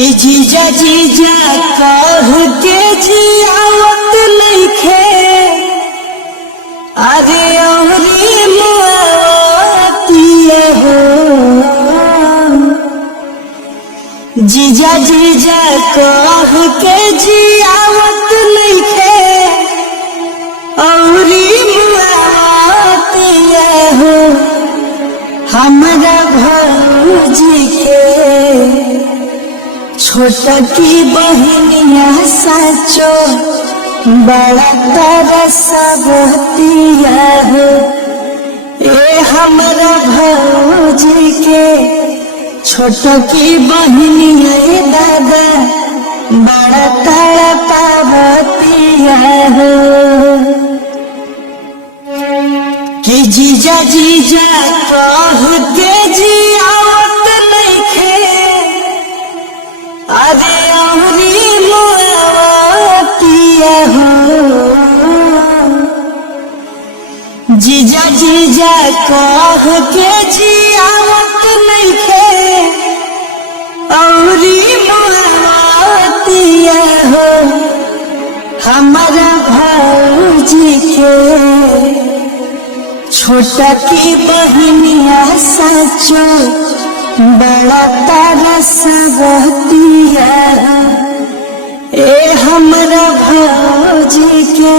कि जीजा जीजा कह के जियावत नइखे। अरे औरी मुआवतिया हो जीजा जीजा कह के जियावत नइखे। औरी मुआवतिया हो हमरा भौजी के छोटा की बहनिया साचो बड़ा तरसबतिया हो। ए हमरा भौजी के छोटा की बहनिया दादा बड़ा तड़पावतिया हो। कि जीजा जीजा कह के जियावत नइखे। अरे औरी मुआवतिया हो जीजा जीजा कह के जियावत नइखे। औरी मुआवतिया हो हमरा भौजी के छोटा की बहनिया साचो बड़ा तरसबतिया। ए हमरा भौजी के